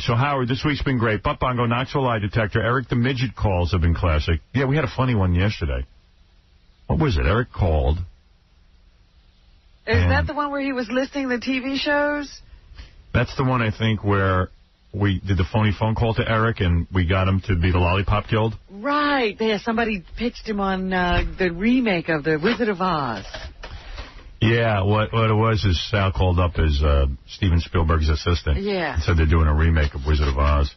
So, Howard, this week's been great. Butt Bongo, Knoxville Lie Detector. Eric the Midget calls have been classic. Yeah, we had a funny one yesterday. What was it? Eric called. Is that the one where he was listing the TV shows? That's the one, I think, where we did the phony phone call to Eric and we got him to be the Lollipop Guild. Right. Yeah, somebody pitched him on the remake of The Wizard of Oz. Yeah, what it was is Sal called up as Steven Spielberg's assistant. Yeah. And said they're doing a remake of Wizard of Oz.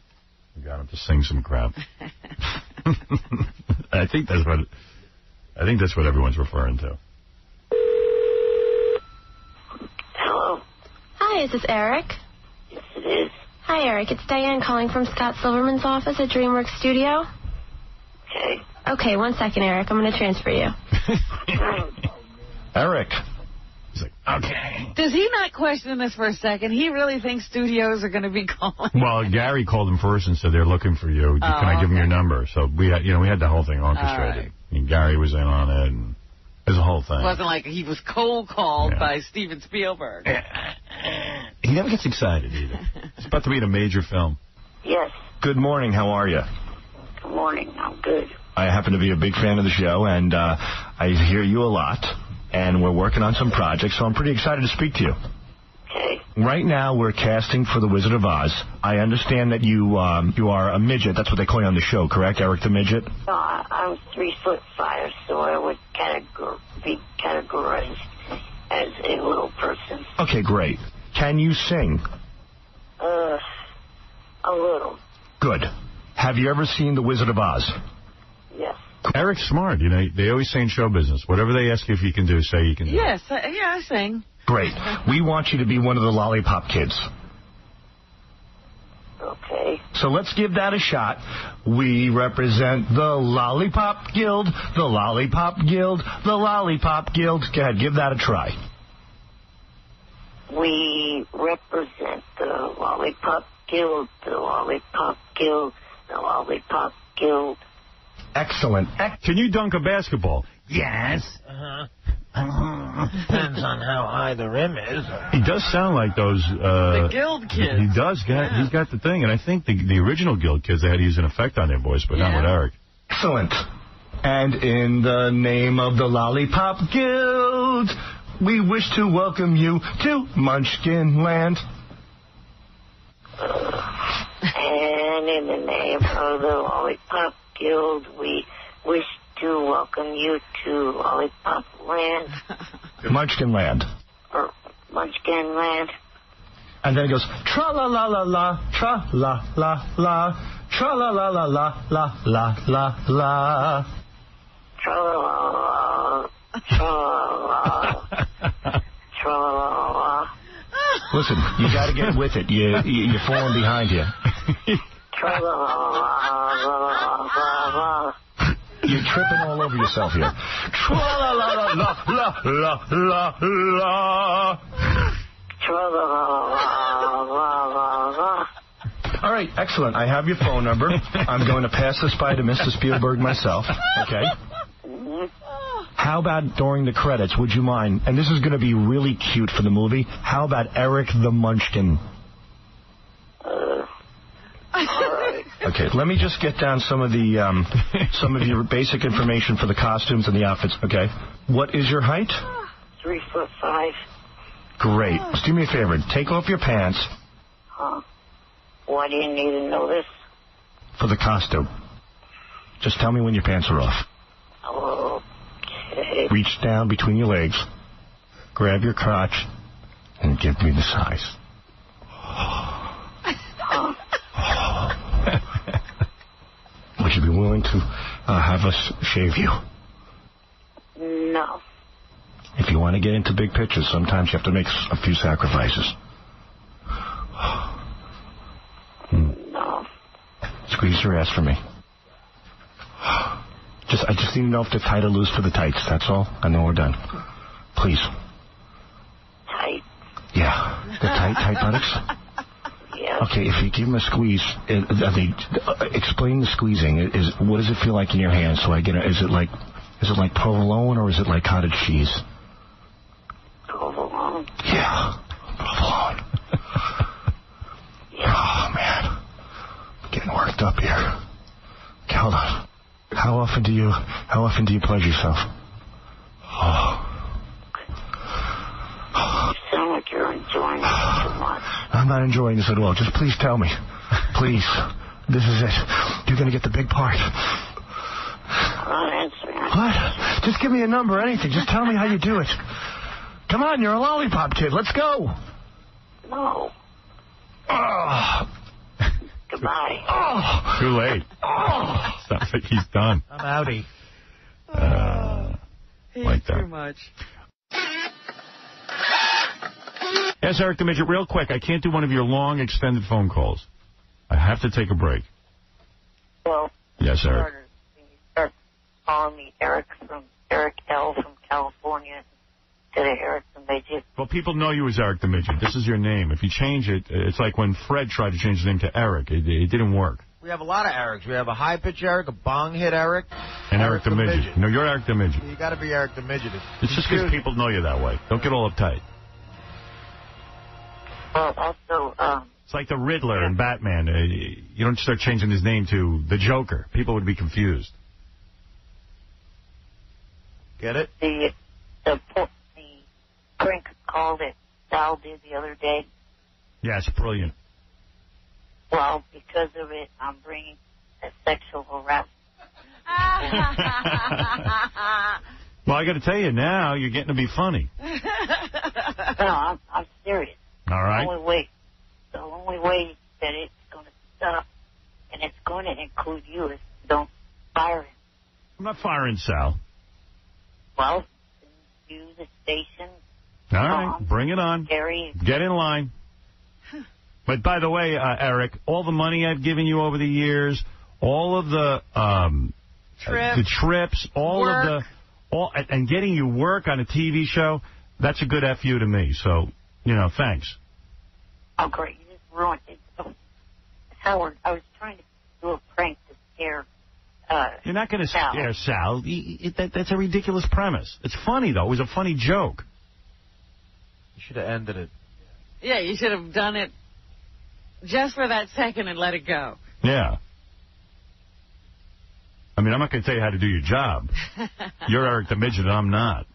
We got him to sing some crap. I think that's what everyone's referring to. Hello. Hi, is this Eric? Yes, it is. Hi, Eric. It's Diane calling from Scott Silverman's office at DreamWorks Studio. Okay. Okay, 1 second, Eric. I'm going to transfer you. Eric. He's like, okay. Does he not question this for a second? He really thinks studios are going to be calling. Well, Gary called him first and said they're looking for you. Can I give him your number? So we had the whole thing orchestrated. Right. And Gary was in on it, and it was a whole thing. It wasn't like he was cold called by Steven Spielberg. He never gets excited either. It's about to be in a major film. Yes. Good morning. How are you? Good morning. I'm good. I happen to be a big fan of the show, and I hear you a lot. And we're working on some projects, so I'm pretty excited to speak to you. Okay. Right now, we're casting for The Wizard of Oz. I understand that you are a midget. That's what they call you on the show, correct? Eric the Midget? No, I'm 3'5", so I would be categorized as a little person. Okay, great. Can you sing? A little. Good. Have you ever seen The Wizard of Oz? Yes. Eric's smart. You know, they always say in show business, whatever they ask you if you can do, say you can do. Yes, I sing. Great. We want you to be one of the Lollipop Kids. Okay. So let's give that a shot. We represent the Lollipop Guild, the Lollipop Guild, the Lollipop Guild. Go ahead, give that a try. We represent the Lollipop Guild, the Lollipop Guild, the Lollipop Guild. Excellent. Can you dunk a basketball? Yes. Depends on how high the rim is. He does sound like those... the Guild Kids. He does. He's got the thing. And I think the original Guild Kids, they had to use an effect on their voice, but not with Eric. Excellent. And in the name of the Lollipop Guild, we wish to welcome you to Munchkin Land. And in the name of the Lollipop Guild, we wish to welcome you to Lollipop Land. Munchkin Land. Or Munchkin Land. And then it goes, tra-la-la-la-la, tra-la-la-la, tra-la-la-la-la-la-la-la. Tra-la-la-la, tra-la-la, tra-la-la. Listen, you got to get with it. You're falling behind here. Tra-la-la-la-la-la-la. You're tripping all over yourself here. Tra-la-la-la-la-la-la-la. Tra-la-la-la-la-la. All right, excellent. I have your phone number. I'm going to pass this by to Mr. Spielberg myself, okay? How about during the credits, would you mind, and this is going to be really cute for the movie, how about Eric the Munchkin? Okay, let me just get down some of your basic information for the costumes and the outfits, okay? What is your height? 3'5". Great. Just do me a favor. Take off your pants. Huh? Why do you need to know this? For the costume. Just tell me when your pants are off. Okay. Reach down between your legs, grab your crotch, and give me the size. Would you be willing to have us shave you? No. If you want to get into big pictures, sometimes you have to make a few sacrifices. No. Squeeze your ass for me. I just need to know if they're tight or loose for the tights. That's all. And then we're done. Please. Tight? Yeah. The tight buttocks? Yeah. Okay, if you give them a squeeze, explain the squeezing. What does it feel like in your hand? So I get is it like provolone or is it like cottage cheese? Provolone. Yeah, provolone. Yeah. Oh man. fucked up here. Okay, hold on. How often do you pledge yourself? Oh. You sound like you're enjoying it too much. I'm not enjoying this at all. Just please tell me. Please. This is it. You're going to get the big part. I'm not answering. What? Just give me a number, anything. Just tell me how you do it. Come on, you're a lollipop kid. Let's go. No. Oh. Goodbye. Oh. Too late. Oh. Sounds like he's done. I'm outie. He's like that. too much. Yes, Eric the Midget, real quick. I can't do one of your long, extended phone calls. I have to take a break. Well, Yes, Eric. you start calling me Eric L. from California instead of Eric the Midget. Well, people know you as Eric the Midget. This is your name. If you change it, it's like when Fred tried to change his name to Eric. It didn't work. We have a lot of Erics. We have a high-pitch Eric, a bong-hit Eric. And Eric the Midget. No, you're Eric the Midget. You got to be Eric the Midget. It's just because people know you that way. Don't get all uptight. Well, also, It's like the Riddler in Batman. You don't start changing his name to the Joker. People would be confused. Get it? the prank call that Sal did the other day. Yes, brilliant. Well, because of it, I'm bringing a sexual harassment. Well, I got to tell you now, you're getting to be funny. No, I'm serious. All right. The only way that it's going to stop, and it's going to include you, is don't fire him. I'm not firing Sal. Well, you, the station. All right, bring it on. Gary. Get in line. But by the way, Eric, all the money I've given you over the years, all of the trips, and getting you work on a TV show, that's a good FU to me. So, thanks. Oh, great. You just ruined it. Oh, Howard, I was trying to do a prank to scare You're not going to scare Sal. That's a ridiculous premise. It's funny, though. It was a funny joke. You should have ended it. Yeah, you should have done it just for that second and let it go. Yeah. I mean, I'm not going to tell you how to do your job. You're Eric the Midget, and I'm not.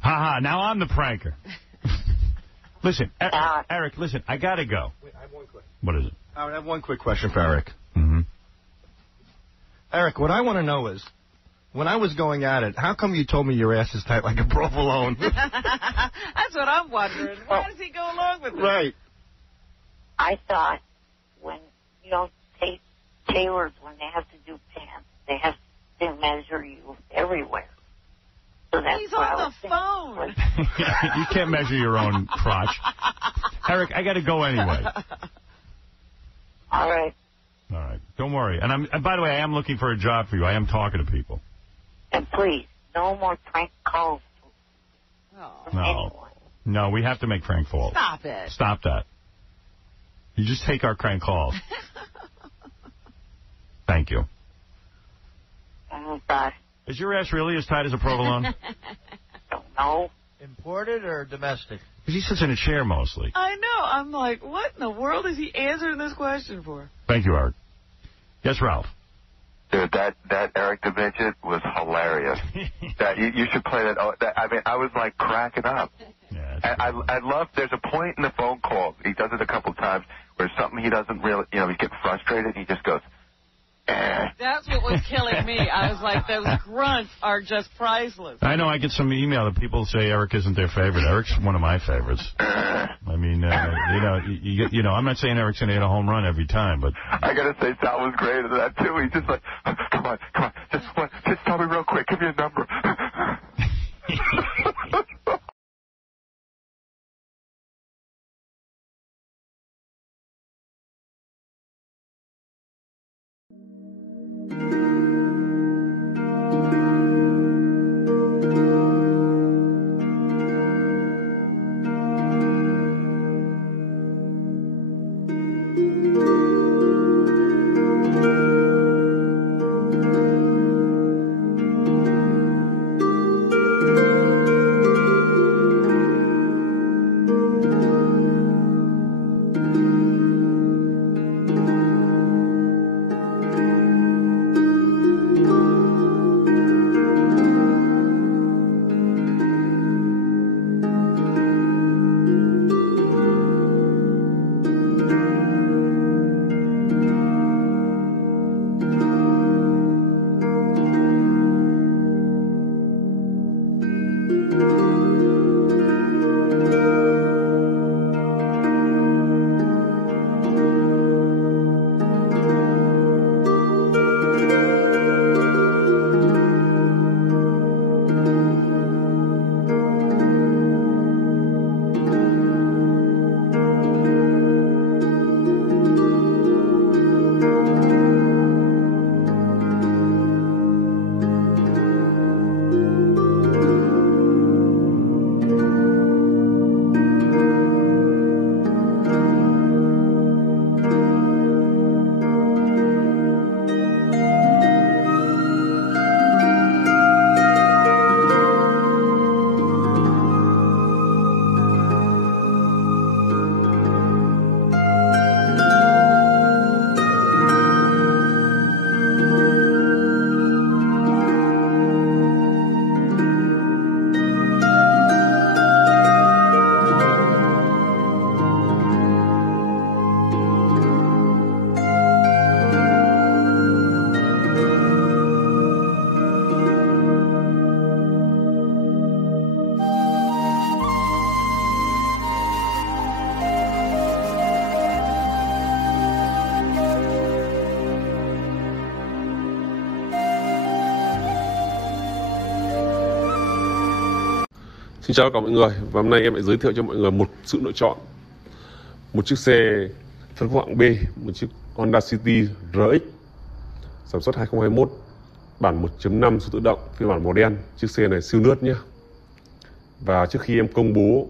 Ha-ha, now I'm the pranker. Listen, Eric, listen, I got to go. Wait, I have one quick. What is it? I have one quick question for Eric. Mm-hmm. Eric, what I want to know is, when I was going at it, how come you told me your ass is tight like a provolone? That's what I'm wondering. Why does he go along with it? Right. I thought when, tailors, when they have to do pants, they have to measure you everywhere. So that's He's on the phone. You can't measure your own crotch. Eric, I got to go anyway. All right. All right. Don't worry. And by the way, I am looking for a job for you. I am talking to people. And please, no more prank calls from anyone. No, we have to make prank calls. Stop it. Stop that. You just take our crank calls. Thank you. Bye. Is your ass really as tight as a provolone? Don't know. Imported or domestic? Because he sits in a chair mostly. I know. I'm like, what in the world is he answering this question for? Thank you, Art. Yes, Ralph. Dude, that Eric the Midget was hilarious. That you should play that. I mean, I was like cracking up. Yeah, I love. There's a point in the phone call. He does it a couple times where something he doesn't really, he gets frustrated. He just goes. That's what was killing me. I was like, those grunts are just priceless. I know. I get some email that people say Eric isn't their favorite. Eric's one of my favorites. I mean, I'm not saying Eric's going to hit a home run every time, but I got to say, Sal was great at that, too. He's just like, come on. Just tell me real quick. Give me a number. Xin chào cả mọi người, và hôm nay em lại giới thiệu cho mọi người một sự lựa chọn. Một chiếc xe phân khúc hạng B, một chiếc Honda City RX sản xuất 2021, bản 1.5 số tự động, phiên bản màu đen. Chiếc xe này siêu lướt nhé. Và trước khi em công bố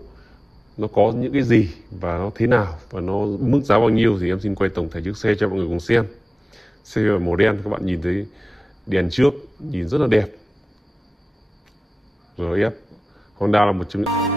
nó có những cái gì và nó thế nào và nó mức giá bao nhiêu thì em xin quay tổng thể chiếc xe cho mọi người cùng xem. Xe màu đen, các bạn nhìn thấy đèn trước nhìn rất là đẹp. RF Honda là 1.5.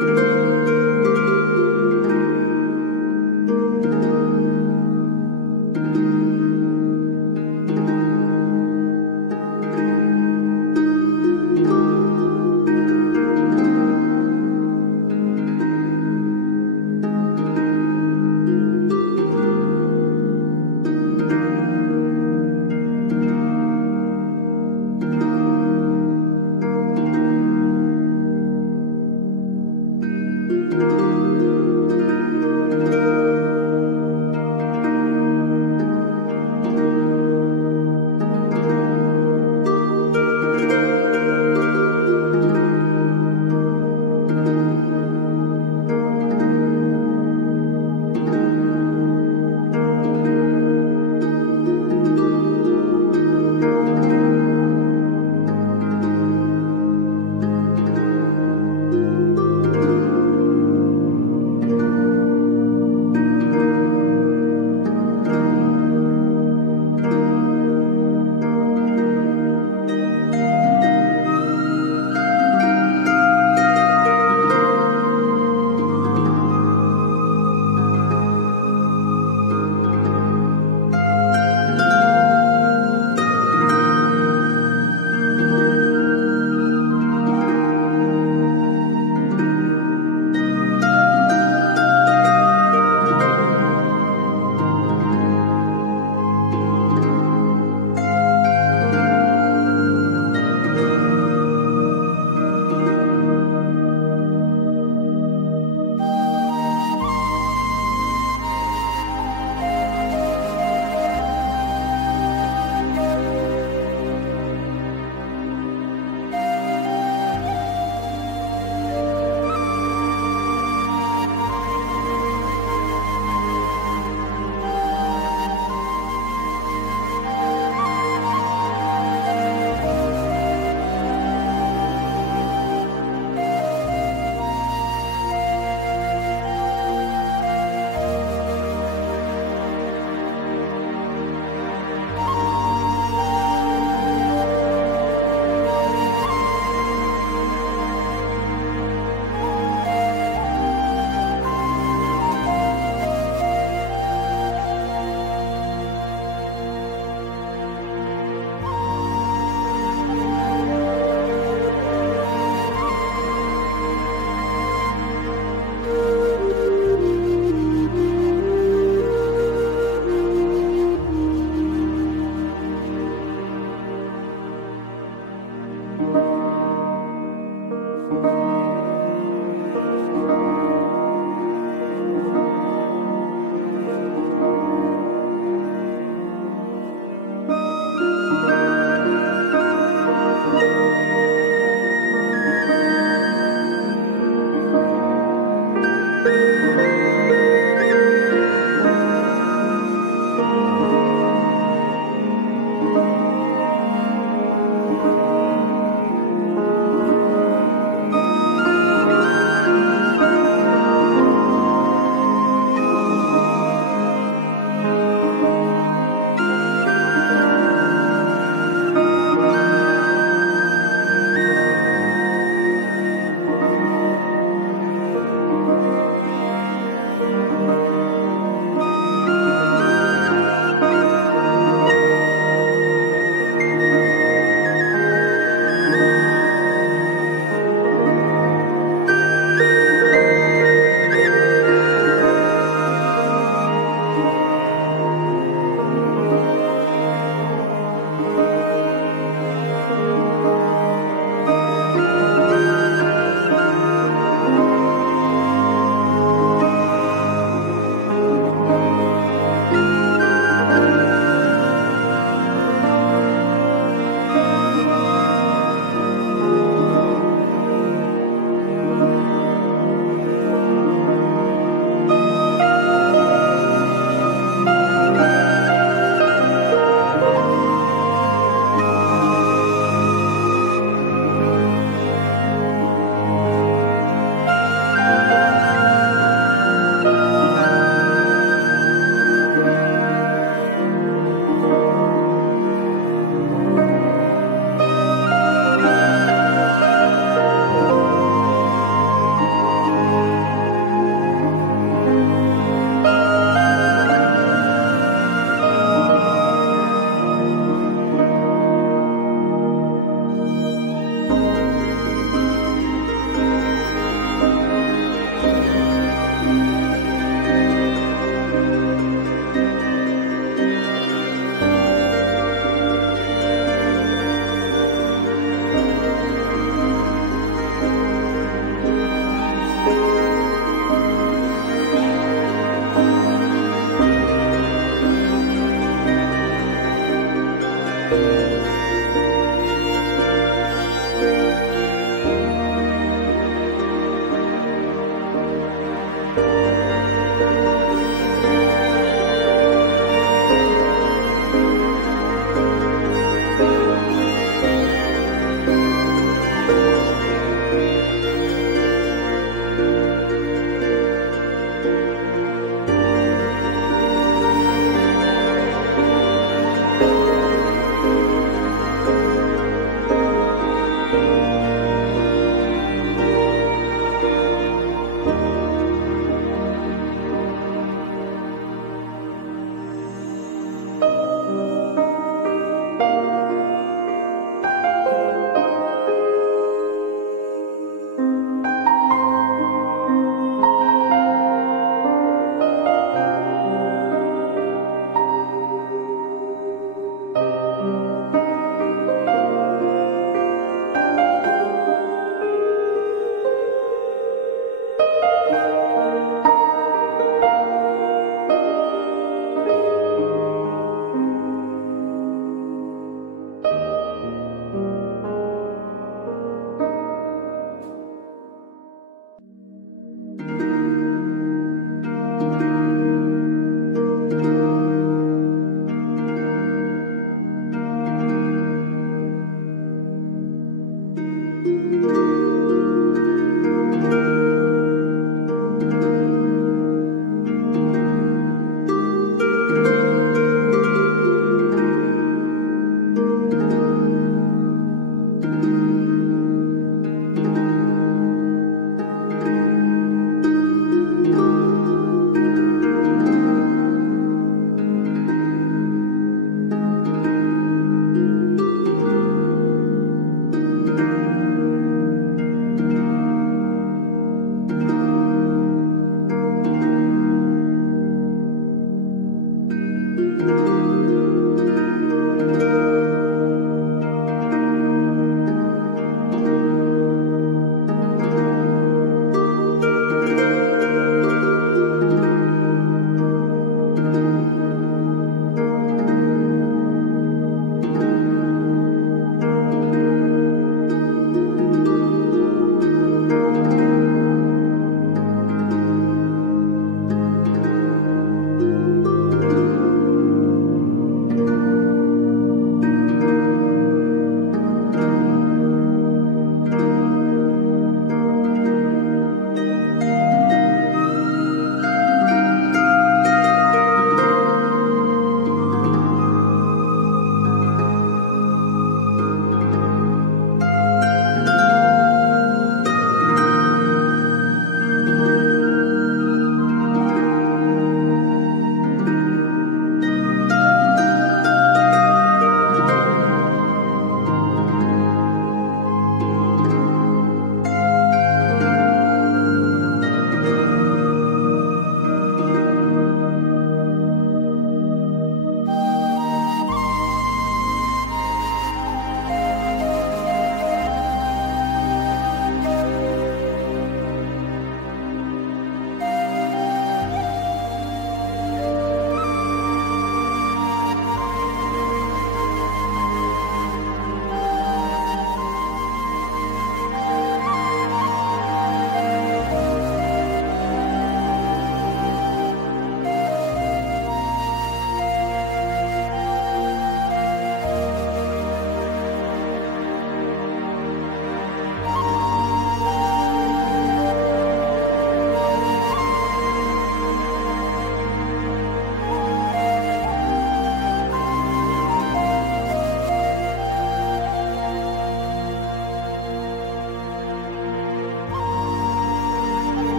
you.